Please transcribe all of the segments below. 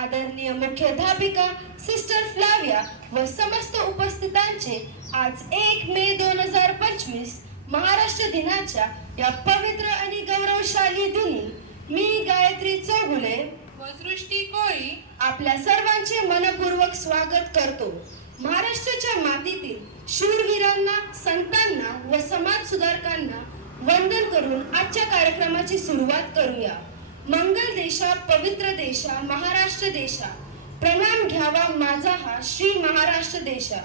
आदरणीय मुख्याध्यापिका sister Flavia व समस्त उपस्थितांचे आज 1 मे 2025 महाराष्ट्र दिनाच्या या पवित्र आणि गौरवशाली दिनी मी गायत्री चौगुले व सृष्टी कोळी आपल्या सर्वांचे मनपूर्वक स्वागत करतो। महाराष्ट्राच्या मातीतील शूरवीरांना, संतांना व समाज सुधारकांना वंदन करून आजच्या कार्यक्रमाची सुरुवात करूया। मंगल देशा, पवित्र देशा, महाराष्ट्र देशा, प्रणाम घ्यावा माझा हा श्री महाराष्ट्र देशा।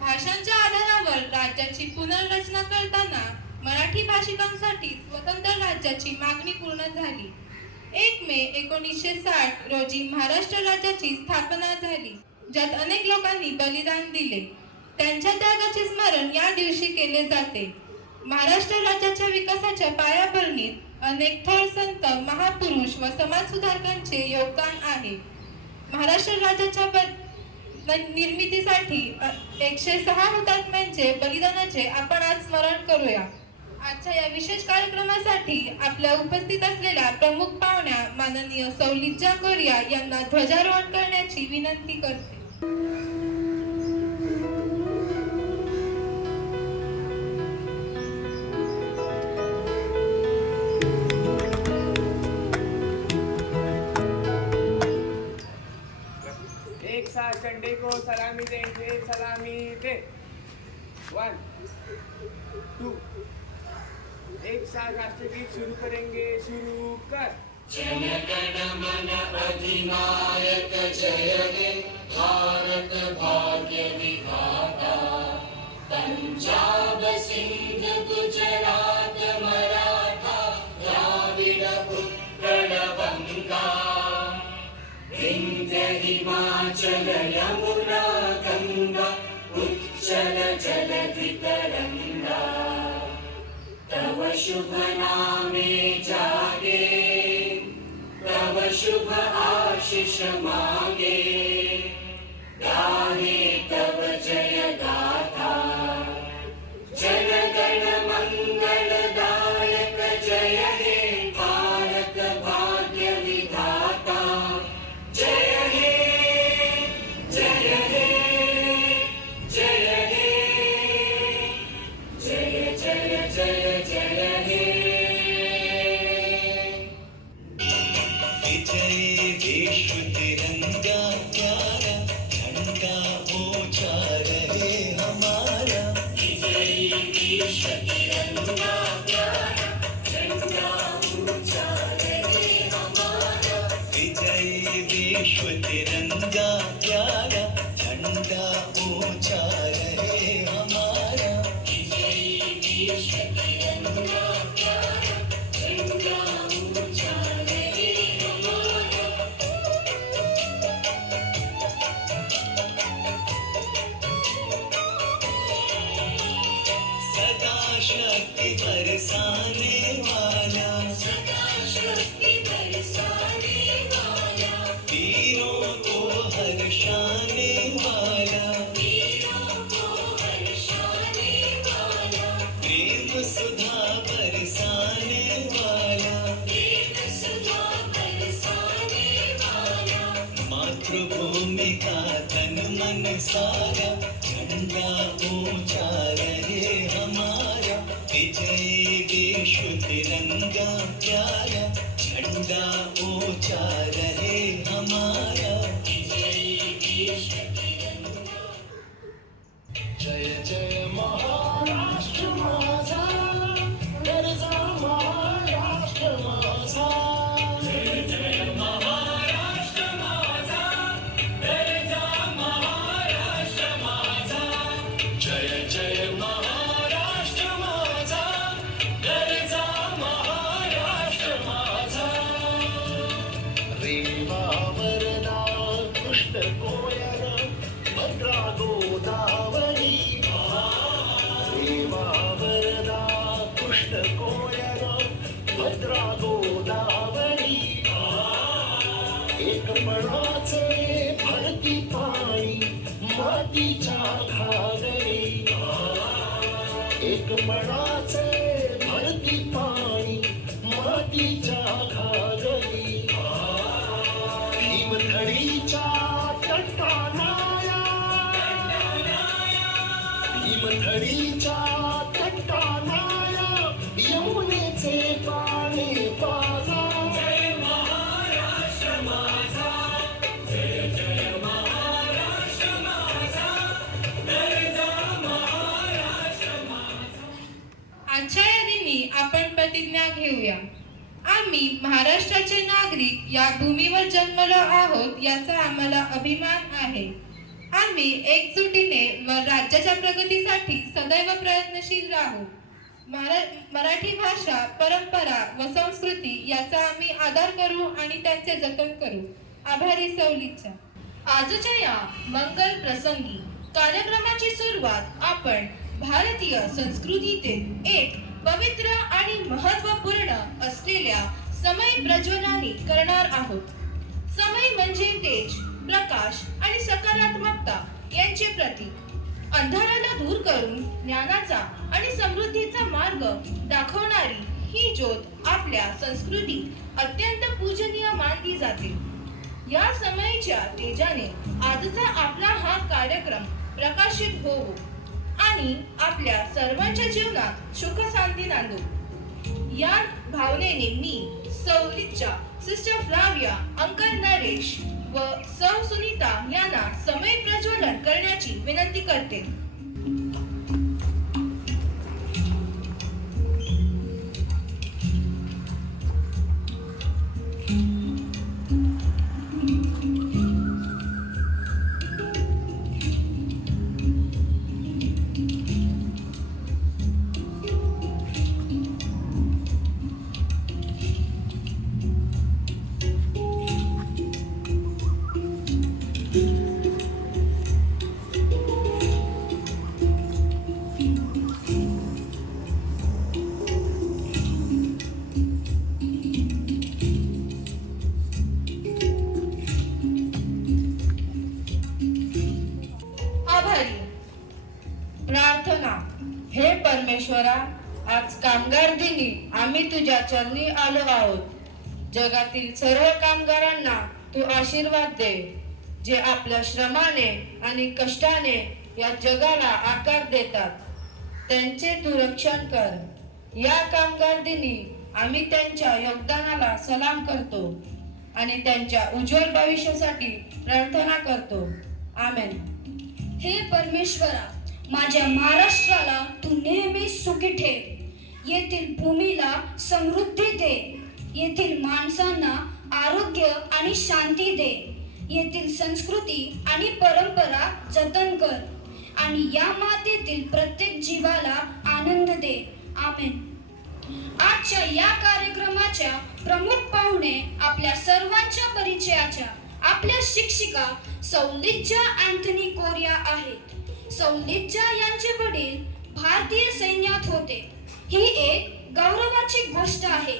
भाषांच्या आधारावर राज्याची पुनर्रचना करताना मराठी भाषिकांसाठी स्वतंत्र राज्याची मागणी पूर्ण झाली। 1 मे 1960 रोजी महाराष्ट्र राज्याची स्थापना झाली, ज्यात अनेक लोकांनी बलिदान दिले। त्यांच्या त्यागाचे स्मरण या दिवशी केले जाते। महाराष्ट्र राज्याच्या विकासाच्या पायाभरणीत अनेक थोर संत, महापुरुष व समाज सुधारकांचे योगदान आहे। महाराष्ट्र राज्याच्या निर्मितीसाठी 106 हुतात्म्यांचे बलिदानाचे आपण आज स्मरण करूया। आजच्या या विशेष कार्यक्रमासाठी आपल्या उपस्थित असलेल्या प्रमुख पाहुण्या माननीय सौ लिज्जा कोरिया यांना ध्वजारोहण करण्याची विनंती करते। एक साथ झंडे को सलामी देंगे, सलामी दे। 1 2 एक साथ राष्ट्रगीत शुरू करेंगे, शुरू कर। जन गण मन अधिनायक जय हे भारत भाग्य विधाता। पंजाब सिंध गुजरात मराठा द्राविड उत्कल बंगा। विंध्य हिमाचल यमुना गंगा उच्चल जलधि तरंगा। तव शुभ नामे जागे, तव शुभ आशीष मागे। गाहे तव जय गाथा, जन गण मंगल दायक जय हे भारत भाग्य विधाता। जय हे, जय हे, जय हे, जय जय जय जय हे। विजय विश्व तिरंगा प्यारा, झंडा ऊंचा रहे हमारा। विजय विश्व तिरंगा प्यारा, झंडा ऊंचा रहे हमारा। विजय विश्व तिरंगा प्यारा, झंडा ऊंचा रहे हमारा। विजय विश्व तिरंगा प्यारा, झंडा ऊंचा रहे हमारा। सदा शक्ति बरसाने वाला, सदा शक्ति बरसाने वाला। वीरों को हर्षाने वाला। वीरों को हर्षाने वाला। प्रेम सुधा बरसाने वाला। प्रेम सुधा बरसाने वाला। मातृभूमि का तन मन सारा, झंडा ऊंचा रहे हमारा। विजय विश्व तिरंगा प्यारा, झंडा ऊंचा रहे हमारा। विजय विश्व तिरंगा। जय जय महाराष्ट्र माझा, गरजा महाराष्ट्र माझा। जय जय महाराष्ट्र माझा, गरजा महाराष्ट्र माझा। जय जय महाराष्ट्र माझा, गरजा महाराष्ट्र माझा। रेवा वरदा कृष्ण कोयर, भद्रा गोदावरी। रेवा वरदा कृष्ण कोयर, भद्रा गोदावरी। एकपणाचे भरती पाणी मातीच्या घागरी। एकपणाचे भरती पाणी मातीच्या घागरी। भीम घडीच्या तटानाला यमुनेचे पाणी पाजा. जय महाराष्ट्र माझा, जय जय महाराष्ट्र माझा, दर्जा महाराष्ट्र माझा. आजच्या या दिनी आपण प्रतिज्ञा घेऊया. आम्ही महाराष्ट्राचे नागरिक या भूमीवर जन्मलो आहोत याचा आम्हाला अभिमान आहे. आम्ही एकजुटीने व राज्याच्या प्रगतीसाठी सदैव प्रयत्नशील राहू. मराठी भाषा, परंपरा व संस्कृती याचा आम्ही आदर करू आणि त्यांचे जतन करू. आभारी सौलीच्या. आजच्या या मंगल प्रसंगी कार्यक्रमाची सुरुवात आपण भारतीय संस्कृतीतील एक पवित्र आणि महत्त्वपूर्ण असलेल्या समय प्रज्वलनाने करणार आहोत. समय म्हणजे तेज, प्रकाश आणि सकारात्मकता यांचे प्रतीक. अंधाराला दूर करून ज्ञानाचा आणि समृद्धीचा मार्ग दाखवणारी ही ज्योत आपल्या संस्कृतीत अत्यंत पूजनीय मानली जाते. या समयच्या तेजाने आजचा आपला हा कार्यक्रम प्रकाशित होवो आणि आपल्या सर्वांच्या जीवनात सुख शांती नांदो. या भावनेने मी सौलीच्या सिस्टर फ्लाविया, अंकल नरेश व सौ सुनीता यांना समय प्रज्वलन करण्याची विनंती करते. प्रार्थना. हे परमेश्वरा, आज कामगार दिनी आम्ही तुझ्या चरणी आलो आहोत. जगातील सर्व कामगारांना तू आशीर्वाद दे, जे आपल्या श्रमाने आणि कष्टाने या जगाला आकार देतात. त्यांचे तू रक्षण कर. या कामगार दिनी आम्ही त्यांच्या योगदानाला सलाम करतो आणि त्यांच्या उज्ज्वल भविष्यासाठी प्रार्थना करतो. आमेन. हे परमेश्वरा, माझ्या महाराष्ट्राला तू नेहमी सुखी ठेव. येथील भूमीला समृद्धी दे. येथील माणसांना आरोग्य आणि शांती दे. येथील संस्कृती आणि परंपरा जतन कर आणि या मातेतील प्रत्येक जीवाला आनंद दे. आमेन. आजच्या या कार्यक्रमाच्या प्रमुख पाहुणे आपल्या सर्वांच्या परिचयाच्या आपल्या शिक्षिका सौलिज्जा अँथनी कोरिया आहेत. सौलिज्जा यांचे वडील भारतीय सैन्यात होते. ही एक गौरवाची गोष्ट आहे.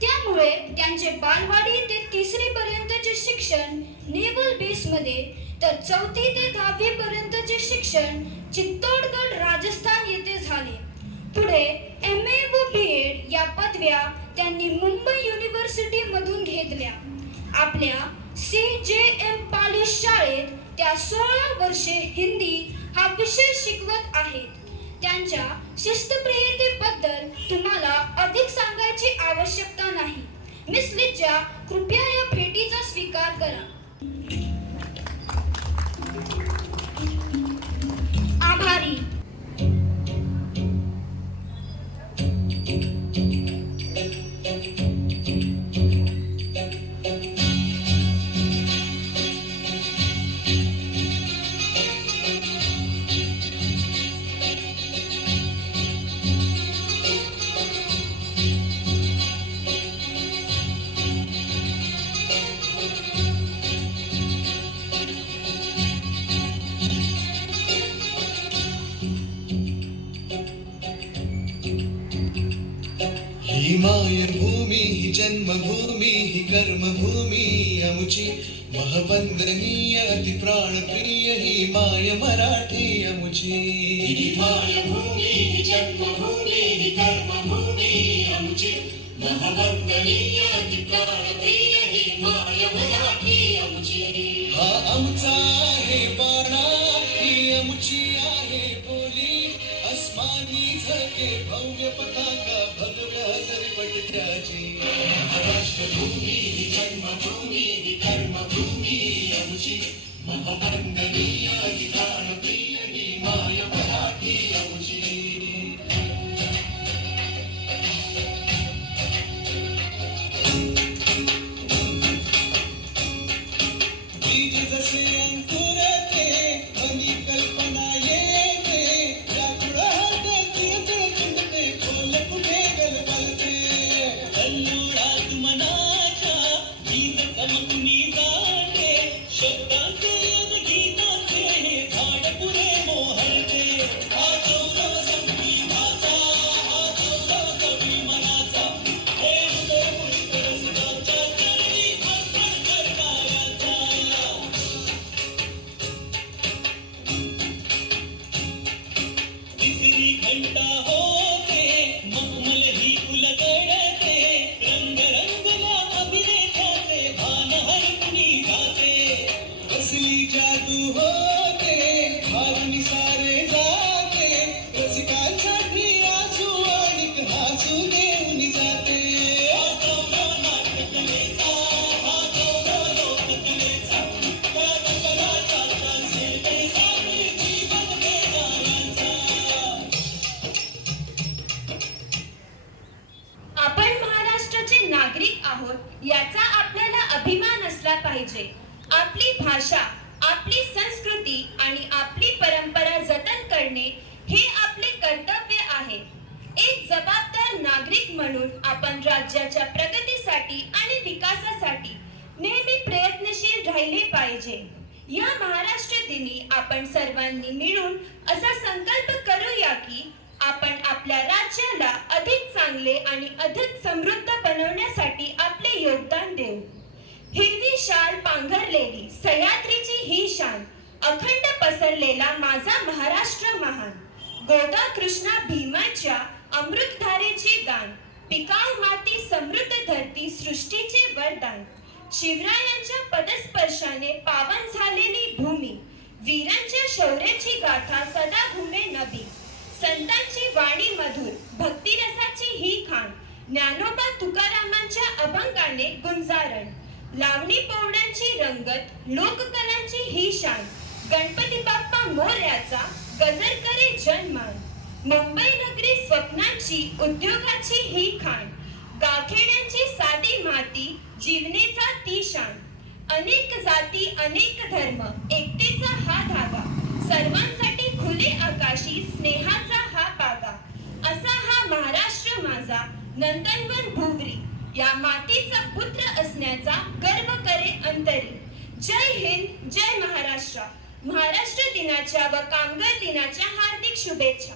त्यामुळे त्यांचे बालवाडी ते 3री पर्यंतचे शिक्षण नेव्हल बेसमध्ये तर 4थी ते 10वी पर्यंतचे शिक्षण चित्तोडगड राजस्थान येथे झाले. पुढे MA व BEd या पदव्या त्यांनी मुंबई युनिव्हर्सिटी मधून घेतल्या. आपल्या CJM पालिश शाळेत त्या 16 वर्षे हिंदी हा विषय शिकवत आहेत. त्यांच्या शिस्तप्रियतेबद्दल तुम्हाला अधिक सांगायची आवश्यकता नाही. मिस लिज्जा, कृपया या भेटीचा स्वीकार करा. आभारी. ही मायभूमी ही जन्मभूमी ही कर्मभूमी अमुची महवंदनीय अति प्राणप्रिय ही माय मराठी अमुची. ही मायभूमी ही जन्मभूमी ही कर्मभूमी अमुची महवंदनीय अति प्राणप्रिय ही माय मराठी अमुची. हा आमचा आहे बाणा ही अमुची आहे बोली झळके भव्य पताका भगव्या दरपटक्याची महाराष्ट्रभूमी ही जन्मभूमी ही कर्मभूमी आमची महावंदनीय ही प्राणप्रिय ही माय मराठी आमची बीज जसे अंकुरते मनी कल्पना येते व्याकुळ हातातील चिंतते खोल कुठे गलबलते कल्लोळात मनाच्या बीज चमकुनी जाते शब्दांचे योग गीताचे हे झाड पुरे मोहरते हा गौरव संगीताचा हा गौरव कवी मनाचा हे हृदय पुष्कर सुराच्या चरणी अर्पण करणाऱ्याचा तिसरी घंटा होते मखमल ही उलगडते रंग रंगला अभिनेत्याचे भान हरपुनी जाते कसली जादू होते भावनी सारे जाते रसिकांसाठी आसू आणि हसू देऊन जाते हा गौरव नाट्यकलेचा हा गौरव लोककलेचा त्या नटराजाच्या सेवेसाठी जीवन देणाऱ्यांचा आपण महाराष्ट्राचे नागरिक आहोत याचा आपल्याला अभिमान असला पाहिजे. आपली भाषा, आपली संस्कृती आणि आपली परंपरा जतन करणे हे आपले कर्तव्य आहे. एक जबाबदार नागरिक म्हणून आपण राज्याच्या प्रगतीसाठी आणि विकासासाठी नेहमी प्रयत्नशील राहिले पाहिजे. या महाराष्ट्र दिनी आपण सर्वांनी मिळून असा संकल्प करूया की आपण आपल्या राज्याला अधिक चांगले आणि अधिक समृद्ध बनवण्यासाठी आपले योगदान देऊ. हिरवी शाल पांघरलेली सह्याद्रीची ही शान, अखंड पसरलेला माझा महाराष्ट्र महान, गोदा कृष्णा भीमाच्या अमृतधारेचे गान, पिकाऊ माती समृद्ध धरती सृष्टीचे वरदान, शिवरायांच्या पदस्पर्शाने पावन झालेली भूमी, वीरांच्या शौर्याची गाथा सदा घुमे नभी, संतांची वाणी मधुर, भक्तिरसाची ही खाण, ज्ञानोबा तुकारामांच्या अभंगाने गुंजारण, लावणी पौड्यांची रंगत, लोककलांची ही शान, गणपती बाप्पा मोरयाचा गजर करे जनमान, मुंबई नगरी स्वप्नांची उद्योगाची ही खाण, गावखेड्यांची साधी माती जीवनेचा ती शान, अनेक जाती अनेक धर्म एकतेचा हा धागा, सर्वांसाठी खुले आकाशी स्नेहाचा हा पागा, असा हा महाराष्ट्र माझा नंदनवन भुवरी, या मातीचा पुत्र असण्याचा गर्व करे अंतरी. जय हिंद, जय महाराष्ट्र. महाराष्ट्र दिनाच्या व कामगार दिनाच्या हार्दिक शुभेच्छा.